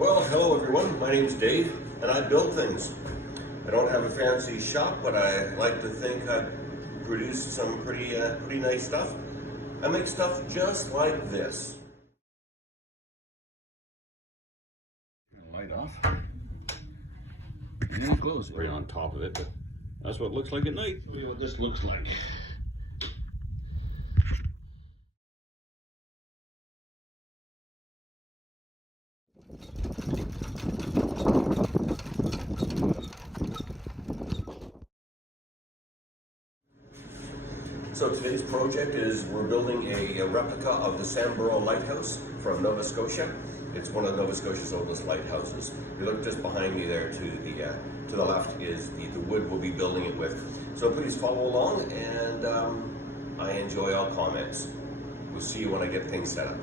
Well, hello everyone. My name's Dave, and I build things. I don't have a fancy shop, but I like to think I've produced some pretty nice stuff. I make stuff just like this. Light off. And then close it. Right on top of it, but that's what it looks like at night. Show you what this looks like. So today's project is we're building a replica of the Sambro Lighthouse from Nova Scotia. It's one of Nova Scotia's oldest lighthouses. You look just behind me there to the left is the wood we'll be building it with. So please follow along, and I enjoy all comments. We'll see you when I get things set up.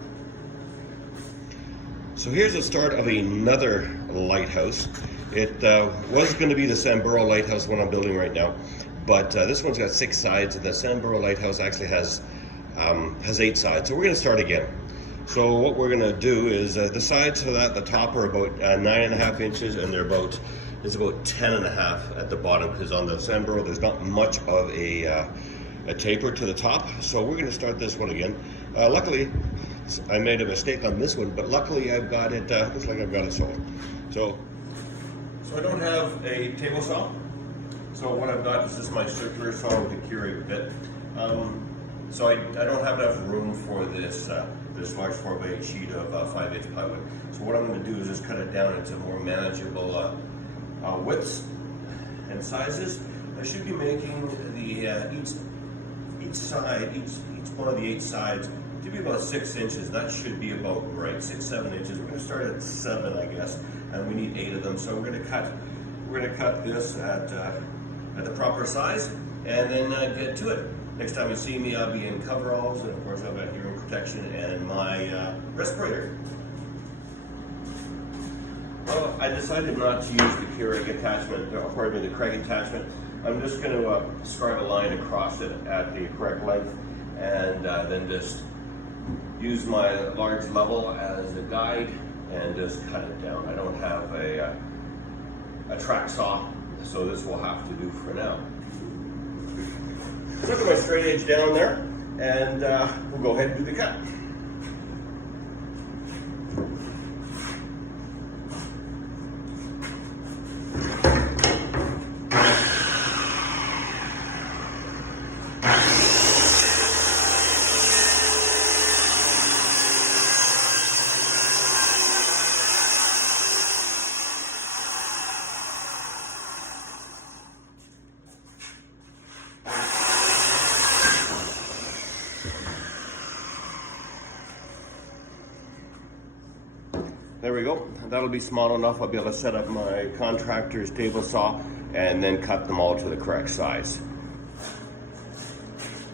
So here's the start of another lighthouse. It was going to be the Sambro Lighthouse, one I'm building right now. But this one's got 6 sides, and the Sambro Lighthouse actually has 8 sides. So we're going to start again. So what we're going to do is the sides for that, the top are about 9.5 inches, and it's about 10.5 at the bottom, because on the Sambro there's not much of a taper to the top. So we're going to start this one again. Luckily, I made a mistake on this one, but luckily I've got it. Looks like I've got it sold. So I don't have a table saw. So what I've got is just my circular saw with a Keurig bit. So I don't have enough room for this large 4x8 sheet of 5-inch plywood. So what I'm going to do is just cut it down into more manageable widths and sizes. I should be making the each one of the 8 sides to be about 6 inches. That should be about right, 6-7 inches. We're going to start at 7, I guess, and we need 8 of them. So we're going to cut this at the proper size, and then get to it. Next time you see me, I'll be in coveralls, and of course I've got hearing protection and my respirator. Well, I decided not to use the Keurig attachment, the Craig attachment. I'm just going to scribe a line across it at the correct length, and then just use my large level as a guide and just cut it down. I don't have a track saw, so this will have to do for now. So look at my straight edge down there, and we'll go ahead and do the cut. There we go. That'll be small enough. I'll be able to set up my contractor's table saw and then cut them all to the correct size.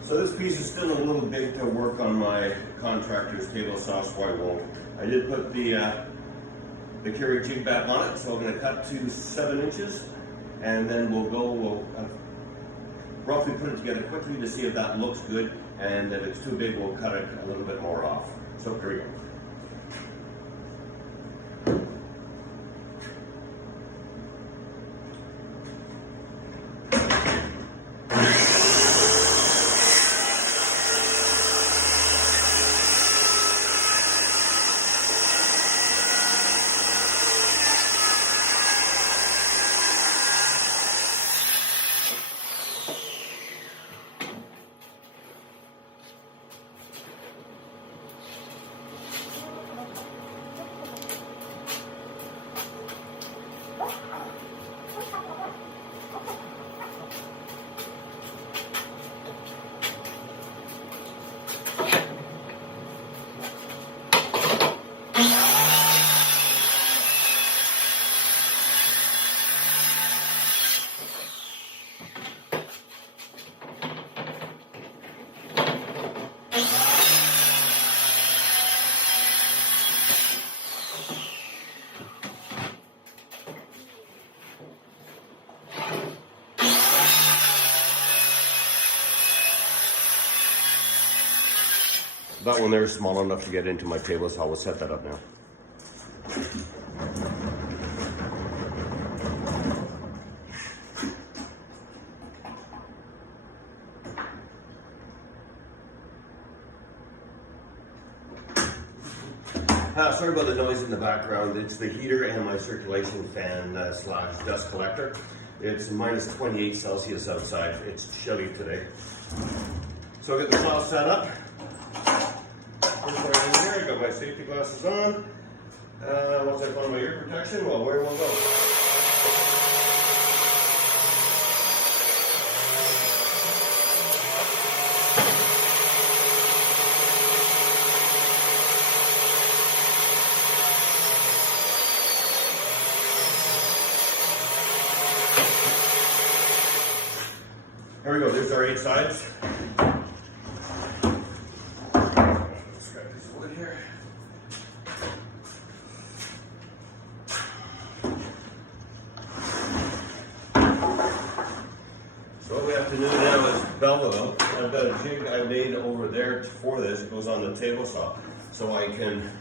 So this piece is still a little big to work on my contractor's table saw, so I won't. I did put the Keurig jig back on it, so I'm going to cut to 7 inches, and then we'll roughly put it together quickly to see if that looks good, and if it's too big, we'll cut it a little bit more off. So here we go. That one there is small enough to get into my table, so I will set that up now. Sorry about the noise in the background. It's the heater and my circulation fan slash dust collector. It's minus 28 Celsius outside. It's chilly today. So I got this all set up. First right in here, I got my safety glasses on. Once I find my ear protection, well, where will go? Here we go, there's our 8 sides. Let's grab this wood here. So what we have to do now is bevel them. I've got a jig I made over there for this. It goes on the table saw. So I can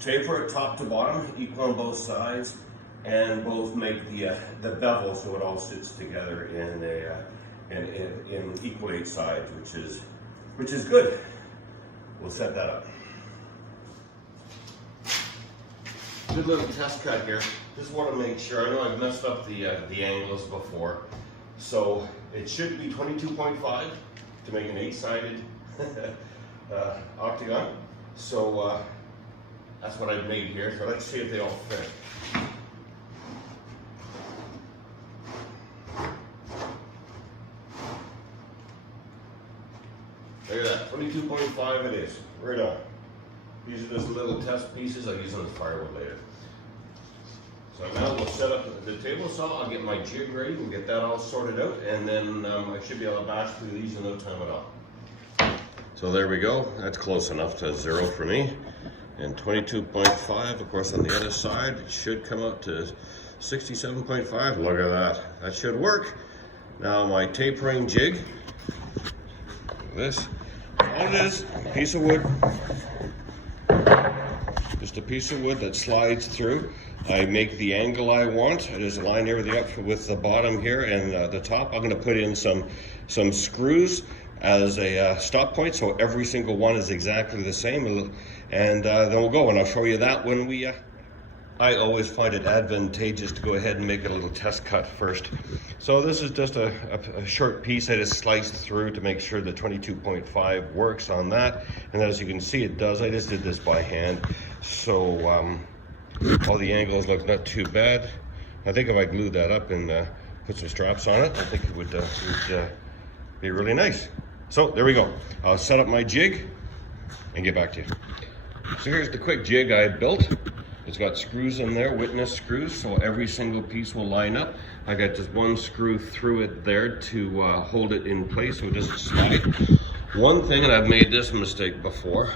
taper it top to bottom, equal on both sides, and both make the bevel so it all sits together in equal 8 sides, which is good. We'll set that up. Good little test cut here. Just want to make sure. I know I've messed up the angles before, so it should be 22.5 to make an 8-sided octagon. So that's what I've made here. So let's see if they all fit. Look at that, 22.5 it is. Right on. These are just little test pieces. I'll use them as firewood later. So now we'll set up the table saw. I'll get my jig ready. We'll get that all sorted out, and then I should be able to bash through these in no time at all. So there we go. That's close enough to 0 for me. And 22.5, of course, on the other side, it should come up to 67.5. Look at that. That should work. Now my tapering jig. This. All it is, a piece of wood. Just a piece of wood that slides through. I make the angle I want. I just line everything up with the bottom here and the top. I'm going to put in some screws as a stop point, so every single one is exactly the same. And then we'll go, and I'll show you that when we... I always find it advantageous to go ahead and make a little test cut first. So this is just a short piece I just sliced through to make sure the 22.5 works on that. And as you can see, it does. I just did this by hand. So all the angles look not too bad. I think if I glued that up and put some straps on it, I think it would be really nice. So there we go. I'll set up my jig and get back to you. So here's the quick jig I built. It's got screws in there, witness screws, so every single piece will line up. I got just one screw through it there to hold it in place so it doesn't slide. One thing, and I've made this mistake before,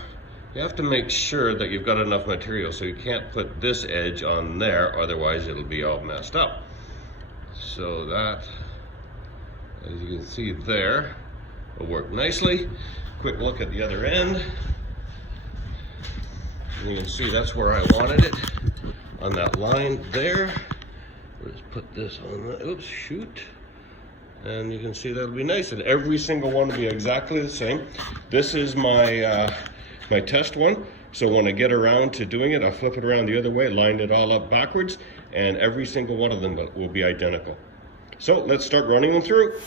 you have to make sure that you've got enough material, so you can't put this edge on there, otherwise it'll be all messed up. So that, as you can see there, will work nicely. Quick look at the other end. And you can see that's where I wanted it, on that line there. Let's put this on the, oops, shoot. And you can see that'll be nice, and every single one will be exactly the same. This is my my test one, so when I get around to doing it, I'll flip it around the other way, line it all up backwards, and every single one of them will be identical. So let's start running them through.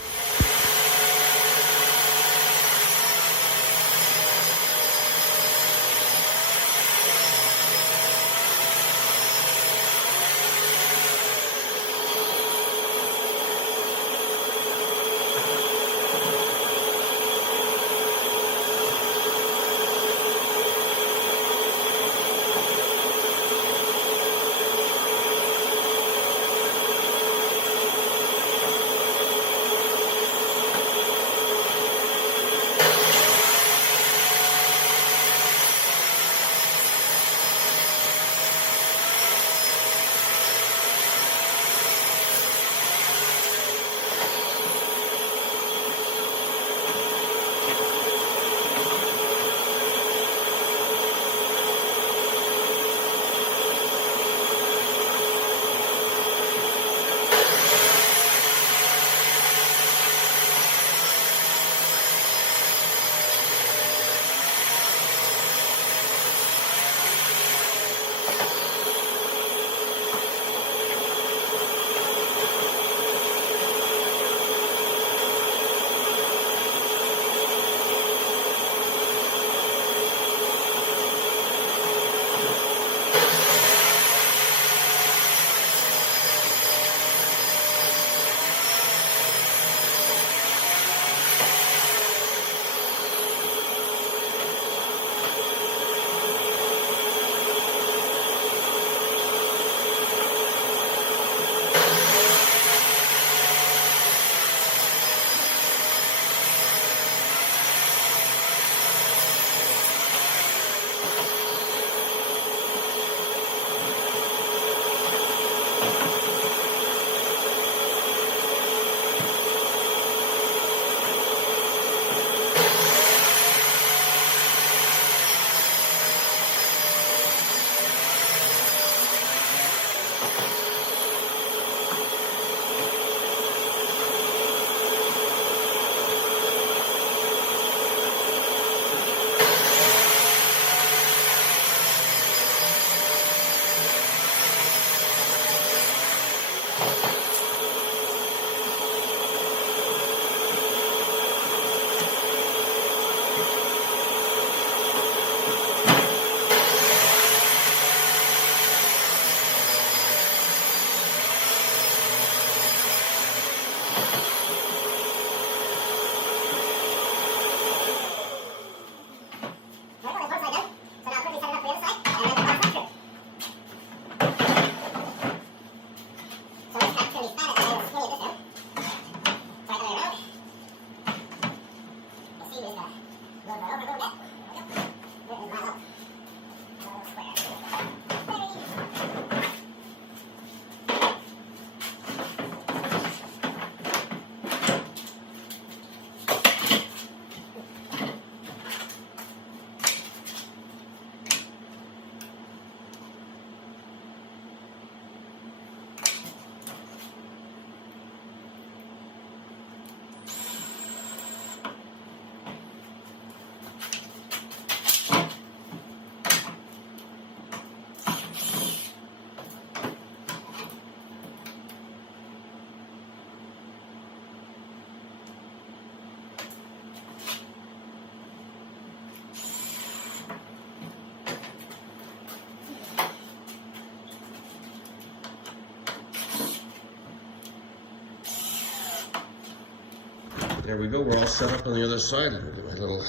There we go, we're all set up on the other side. Look at my little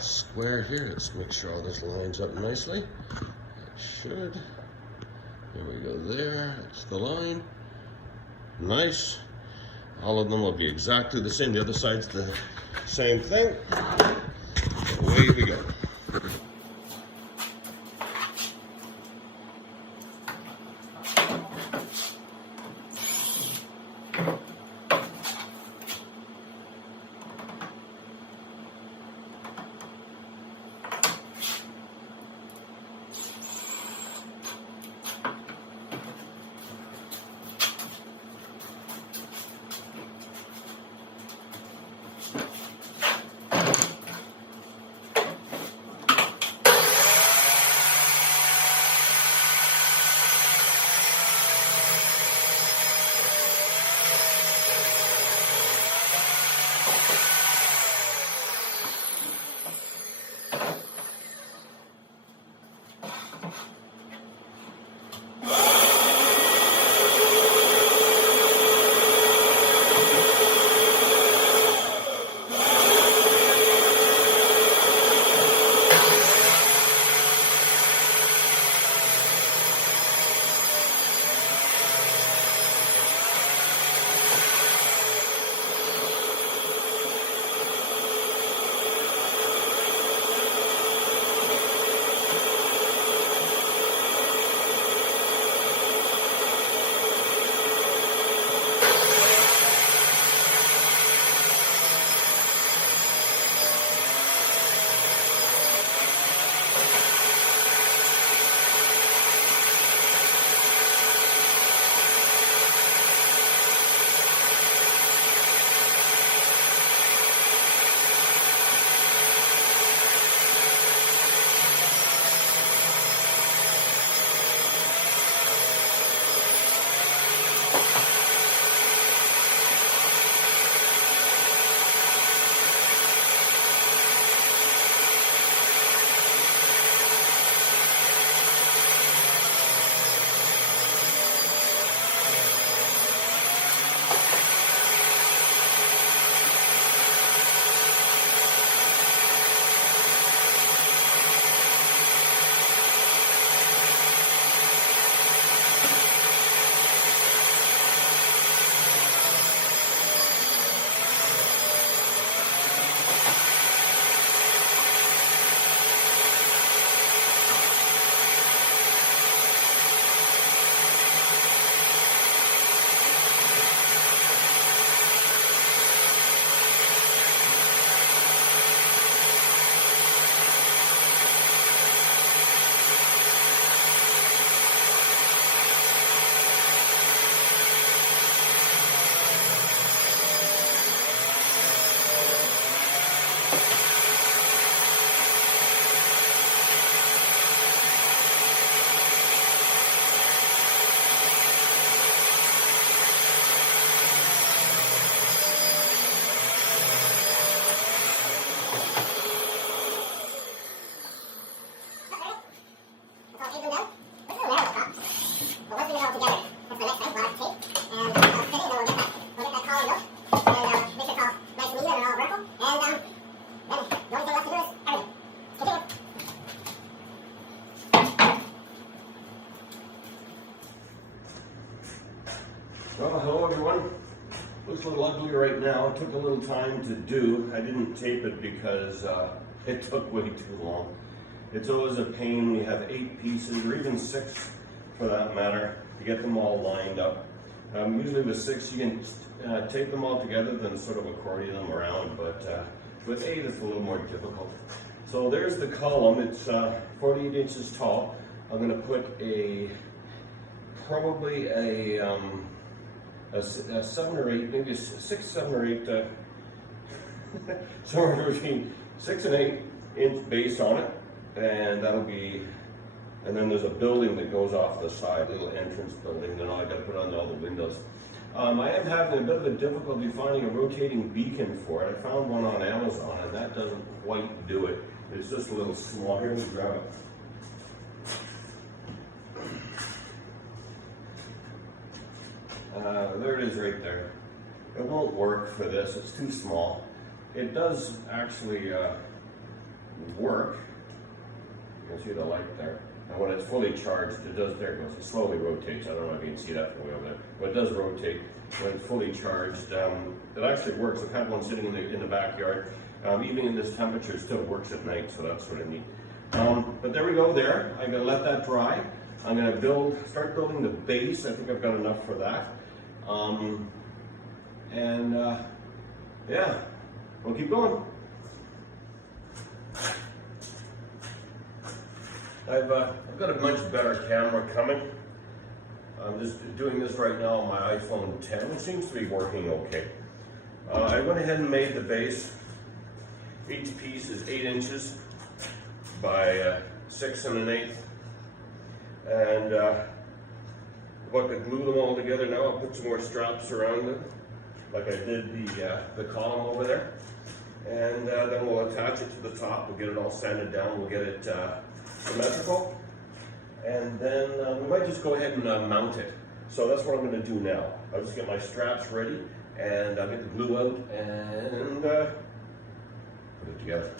square here. Let's make sure all this lines up nicely. It should. There we go there. That's the line. Nice. All of them will be exactly the same. The other side's the same thing. Away we go. Well, hello everyone. looks a little ugly right now. It took a little time to do. I didn't tape it because it took way too long. It's always a pain when you have 8 pieces, or even 6 for that matter, to get them all lined up. Usually with 6 you can tape them all together, then sort of accordion them around, but with 8 it's a little more difficult. So there's the column. It's 48 inches tall. I'm going to put probably a 7 or 8, maybe a 6, 7 or 8, somewhere between 6 and 8 inch base on it, and that'll be. And then there's a building that goes off the side, little entrance building. Then I got to put on all the windows. I am having a bit of a difficulty finding a rotating beacon for it. I found one on Amazon, and that doesn't quite do it. It's just a little small. Here, let me grab it. There it is right there. It won't work for this. It's too small. It does actually work. You can see the light there. And when it's fully charged, it does, there it goes, it slowly rotates. I don't know if you can see that from way over there, but it does rotate when it's fully charged. It actually works. I've had one sitting in the backyard. Even in this temperature, it still works at night, so that's what I need. But there we go there. I'm gonna let that dry. I'm gonna start building the base. I think I've got enough for that. Yeah, we'll keep going. I've got a much better camera coming. I'm just doing this right now on my iPhone 10. It seems to be working okay. I went ahead and made the base. Each piece is 8 inches by 6 1/8. And if I could glue them all together now, I'll put some more straps around them, like I did the column over there. And then we'll attach it to the top. We'll get it all sanded down. We'll get it symmetrical, and then we might just go ahead and mount it. So that's what I'm going to do now. I'll just get my straps ready, and I'll get the glue out and put it together.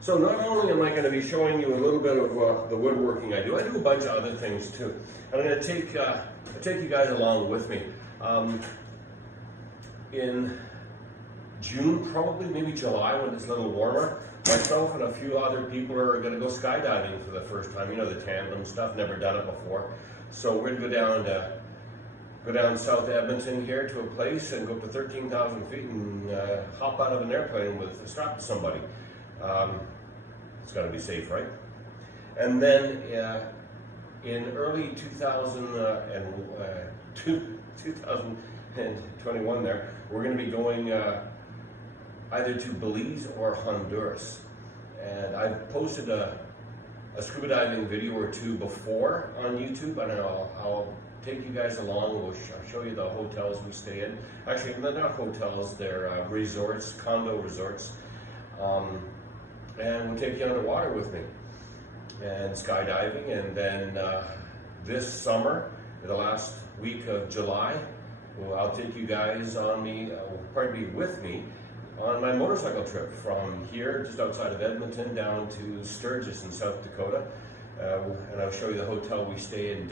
So not only am I going to be showing you a little bit of the woodworking I do a bunch of other things too. I'm going to take you guys along with me. In June, probably, maybe July, when it's a little warmer, myself and a few other people are going to go skydiving for the first time. You know, the tandem stuff, never done it before. So we're going to go down south Edmonton here to a place and go up to 13,000 feet and hop out of an airplane with strapped to somebody. It's got to be safe, right? And then in early 2021 there, we're going to be going either to Belize or Honduras. And I've posted a scuba diving video or two before on YouTube, and I'll take you guys along. I'll show you the hotels we stay in. Actually, they're not hotels, they're resorts, condo resorts. And we'll take you underwater with me and skydiving. And then this summer, the last week of July, I'll take you guys on probably be with me on my motorcycle trip from here, just outside of Edmonton, down to Sturgis in South Dakota. And I'll show you the hotel we stay at, in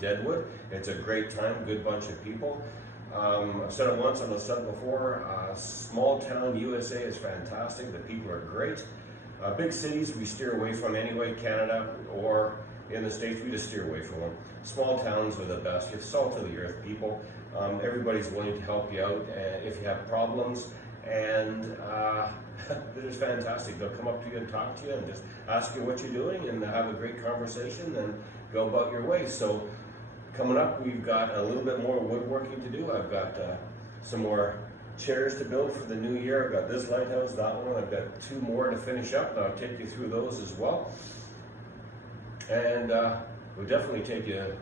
Deadwood. It's a great time, good bunch of people. I've said it once and I've said it before, small town USA is fantastic, the people are great. Big cities we steer away from anyway, Canada or in the States, we just steer away from them. Small towns are the best. It's salt of the earth people. Everybody's willing to help you out if you have problems, and they're just fantastic. They'll come up to you and talk to you and just ask you what you're doing and have a great conversation and go about your way. So coming up, we've got a little bit more woodworking to do. I've got some more chairs to build for the new year. I've got this lighthouse, that one. I've got 2 more to finish up, and I'll take you through those as well. And we'll definitely take you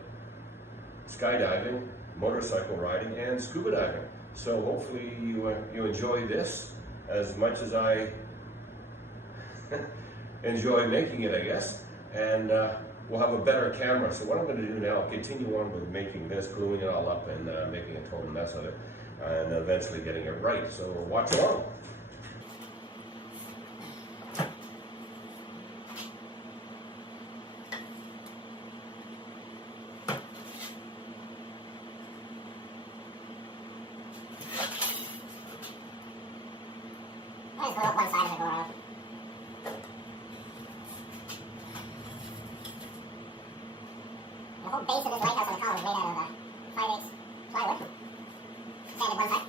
skydiving, motorcycle riding, and scuba diving. So hopefully you enjoy this as much as I enjoy making it, I guess. And we'll have a better camera. So what I'm going to do now, continue on with making this, gluing it all up and making a total mess of it, and eventually getting it right. So watch along. I'll just go up one side of it, go around. The whole base of this lighthouse on the column is made out of 5/8 plywood. Sanded one side.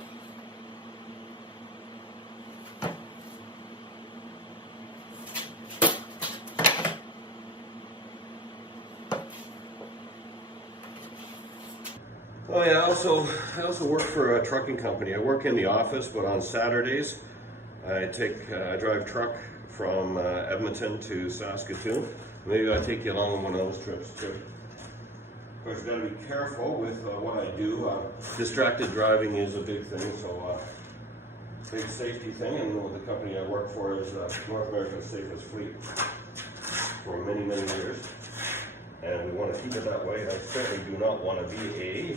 Oh yeah, I also work for a trucking company. I work in the office, but on Saturdays I drive truck from Edmonton to Saskatoon. Maybe I'll take you along on one of those trips too. Of course, you got to be careful with what I do. Distracted driving is a big thing, so big safety thing. And the company I work for is North America's safest fleet for many, many years. And we want to keep it that way. I certainly do not want to be a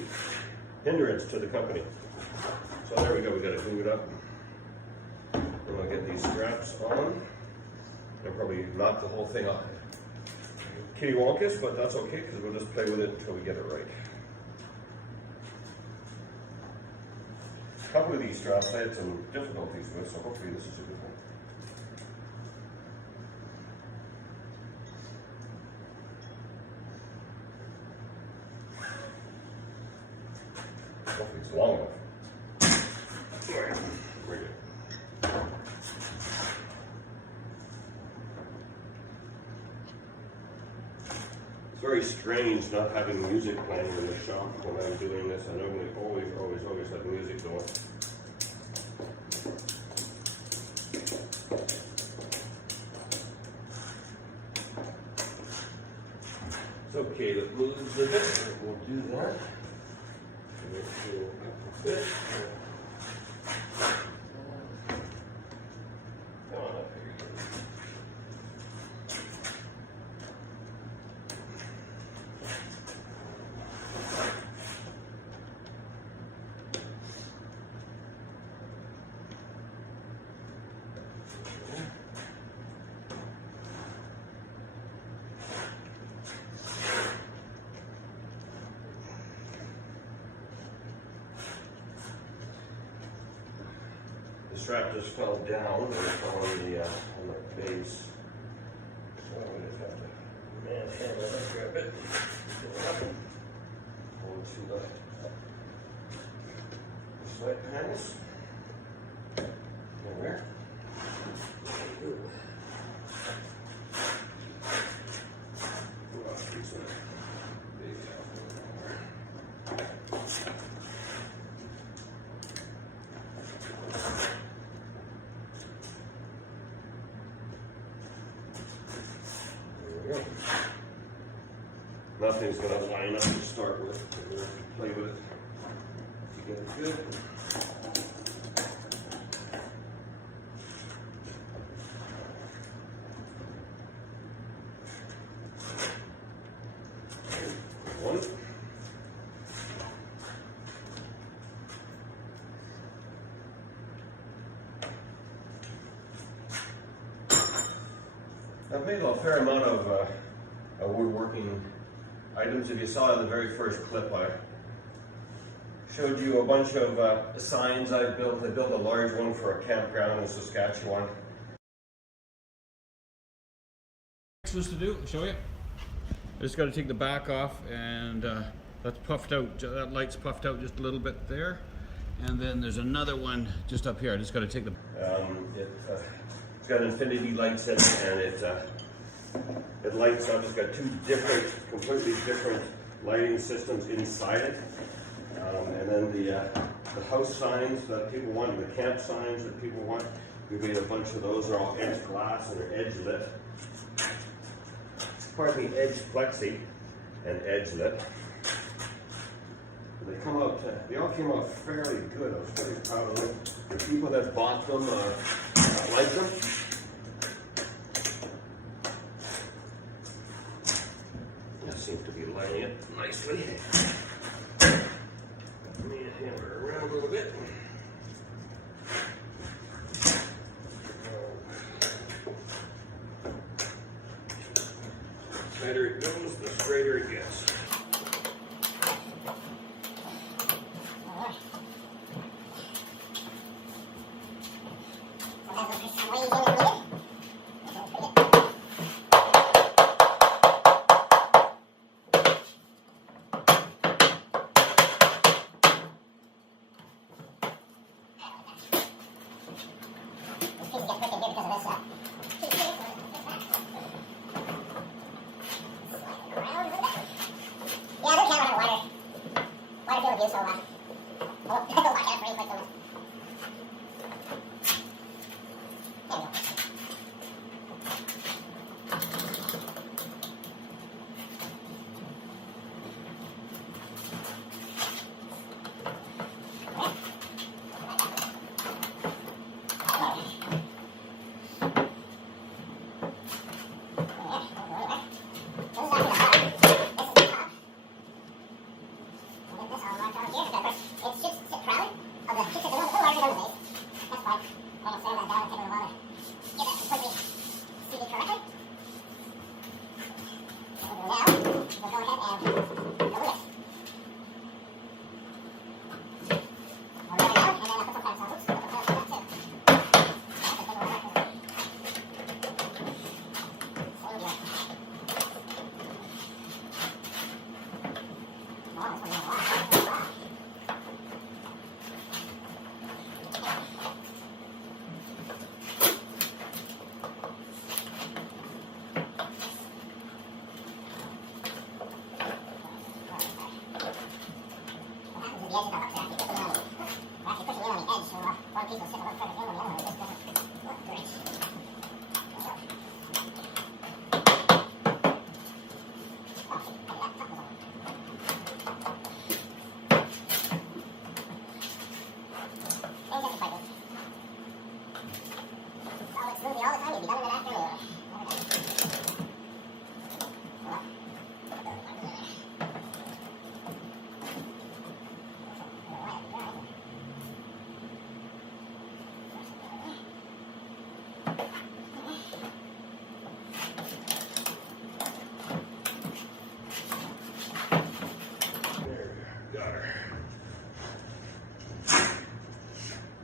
hindrance to the company. So there we go, we got to glue it up. And I'll get these straps on. I'll probably knock the whole thing off. Kitty Wonkus, but that's okay because we'll just play with it until we get it right. A couple of these straps I had some difficulties with, so hopefully this is a good one. Hopefully it's long enough. Very good. It's very strange not having music playing in the shop when I'm doing this. I normally always have music going. It's okay that moves a bit. We'll do that. The strap just fell down and it fell on the base. So we just have to manhandle it, grab it, get it up, onto the side panels. There. Nothing's going to line up to start with, so we're going to have to play with it to get it good. One. I've made a fair amount of woodworking items. If you saw in the very first clip, I showed you a bunch of signs I've built. I built a large one for a campground in Saskatchewan. Next to do, show you. I just got to take the back off, and that's puffed out. That light's puffed out just a little bit there, and then there's another one just up here. I just got to take the. It's got infinity lights in it, and it lights up. It's got two completely different lighting systems inside it, and then the house signs that people want, the camp signs that people want. We made a bunch of those. They're all edge glass and they're edge lit. Pardon me, edge plexi and edge lit. They come out. They all came out fairly good. I was very proud of them. The people that bought them like them. nicely. Let me hammer it around a little bit. The tighter it goes, the straighter it gets.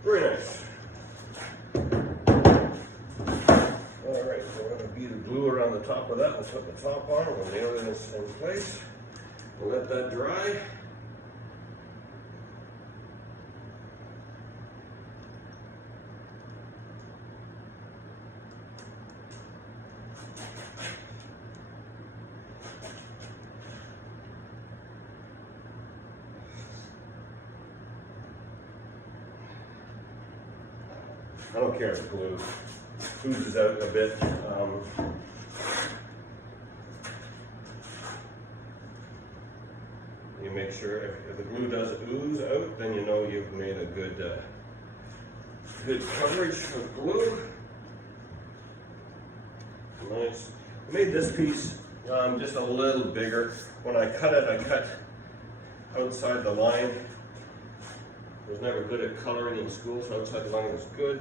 Very nice. Alright, so we're going to bead the glue around the top of that. We'll put the top on. We'll nail it in place. We'll let that dry. I don't care if the glue oozes out a bit. You make sure if the glue does ooze out, then you know you've made a good coverage with glue. Nice. I made this piece just a little bigger. When I cut it, I cut outside the line. I was never good at coloring in school, so outside the line was good.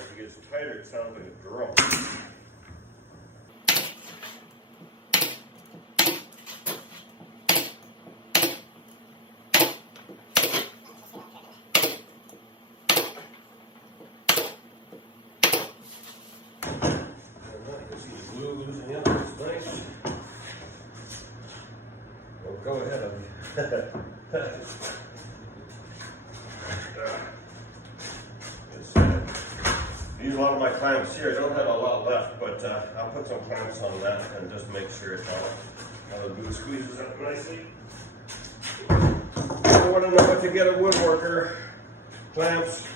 As it gets tighter, it sounds like a drum. You can see the glue loosening up. It's nice. Well, go ahead. Use a lot of my clamps here. I don't have a lot left, but I'll put some clamps on that and just make sure it's all the glue squeezes up nicely. ever want to know what to get a woodworker, clamps.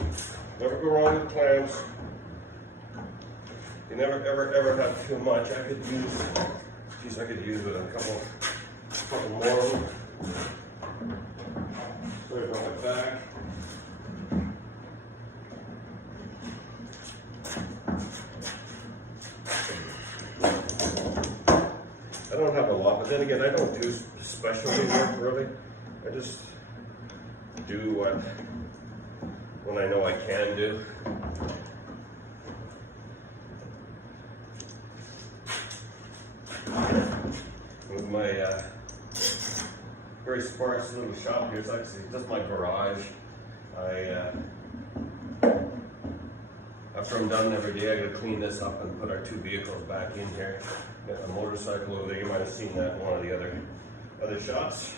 Never go wrong with clamps. You never ever have too much. I could use with a couple more of them. Put it on my back. I don't have a lot, but then again, I don't do specialty work really. I just do when I know I can do. With my very sparse little shop here, it's actually just my garage. After I'm done every day, I gotta clean this up and put our two vehicles back in here. Got the motorcycle over there. You might have seen that in one of the other shots.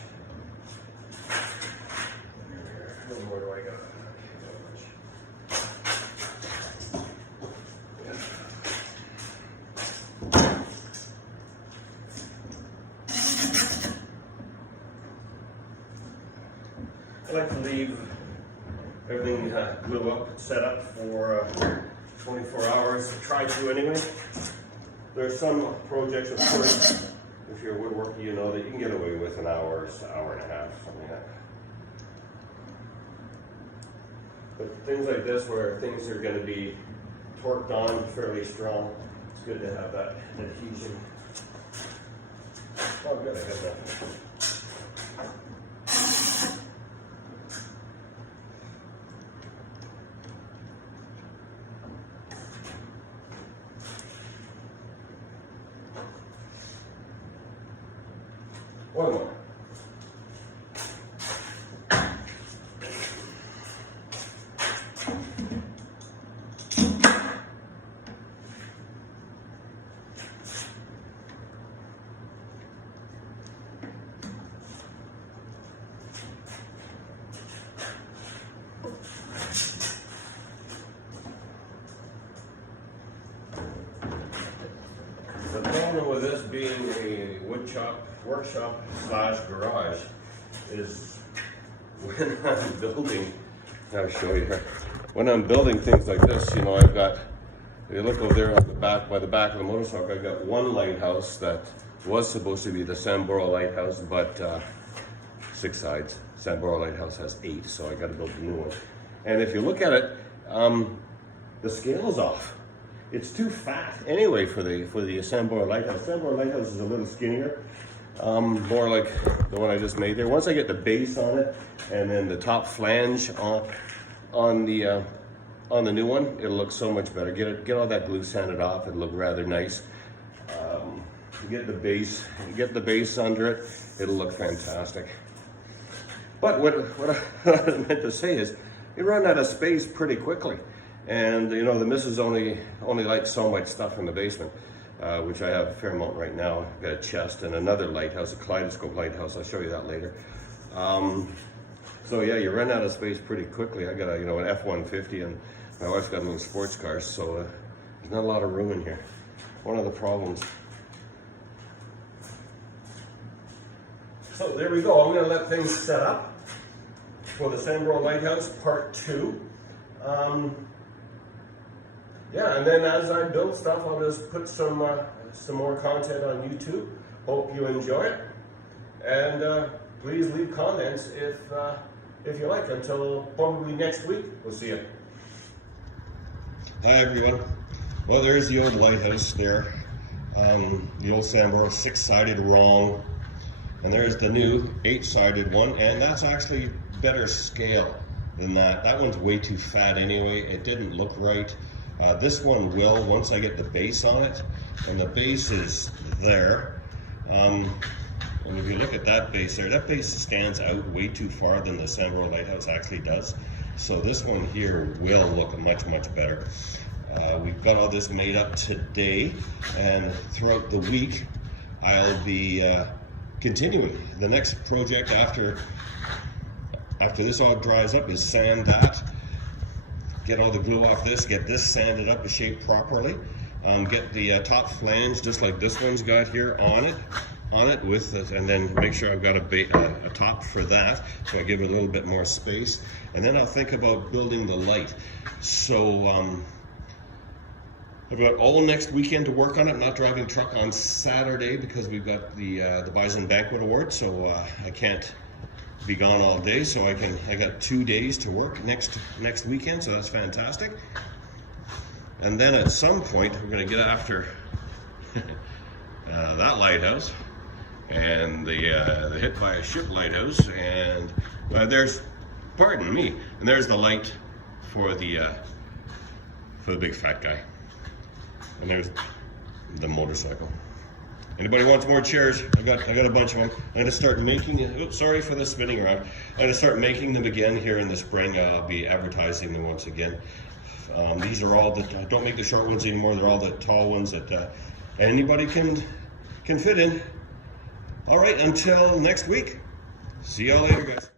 Where do I go? I like to leave everything glue up, set up for 24 hours. Try to anyway. There are some projects, of course, if you're a woodworker, you know that you can get away with an hour, hour and a half, something like that. But things like this, where things are going to be torqued on fairly strong, it's good to have that adhesion. Oh, good, I got that. One more. The problem with this being a wood shop, workshop slash garage is when I'm building, I'll show you here. When I'm building things like this, you know, I've got, if you look over there on the back, by the back of the motorcycle, I've got one lighthouse that was supposed to be the Sambro Lighthouse, but 6 sides. Sambro Lighthouse has 8, so I got to build a new one. And if you look at it, the scale is off. It's too fat anyway for the Sambro Lighthouse. Sambro Lighthouse is a little skinnier, more like the one I just made there. Once I get the base on it and then the top flange on the new one, it'll look so much better. Get all that glue sanded off. It'll look rather nice. Get the base under it. It'll look fantastic. But what I meant to say is, you run out of space pretty quickly. And you know, the missus only likes so much stuff in the basement, which I have a fair amount right now. I've got a chest and another lighthouse, a kaleidoscope lighthouse. I'll show you that later. So yeah, you run out of space pretty quickly. I got an F-150 and my wife's got a little sports car, so there's not a lot of room in here. One of the problems. So there we go. I'm going to let things set up for the Sambro Lighthouse Part 2. Yeah, and then as I build stuff, I'll just put some more content on YouTube. Hope you enjoy it, and please leave comments if you like. Until probably next week, we'll see you. Hi everyone. Well, there's the old lighthouse there, the old Sambro 6-sided wrong, and there's the new 8-sided one, and that's actually better scale than that. That one's way too fat anyway. It didn't look right. This one will, once I get the base on it, and the base is there. And if you look at that base there, that base stands out way too far than the Sambro Lighthouse actually does. So this one here will look much, much better. We've got all this made up today, and throughout the week, I'll be continuing. The next project after this all dries up is sand that. Get all the glue off this, get this sanded up to shape properly. Get the top flange, just like this one's got here, on it. on it with it, and then make sure I've got a top for that, so I give it a little bit more space. And then I'll think about building the light. So I've got all next weekend to work on it. I'm not driving truck on Saturday because we've got the Bison Banquet Award, so I can't be gone all day. So I got 2 days to work next weekend, so that's fantastic. And then at some point we're going to get after that lighthouse and the hit by a ship lighthouse, and there's, pardon me, and there's the light for the big fat guy. And there's the motorcycle. Anybody wants more chairs? I got a bunch of them. I'm gonna start making. Oops, sorry for the spinning around. I'm gonna start making them again here in the spring. I'll be advertising them once again. These are all the. Don't make the short ones anymore. They're all the tall ones that anybody can fit in. All right. Until next week. See y'all later, guys.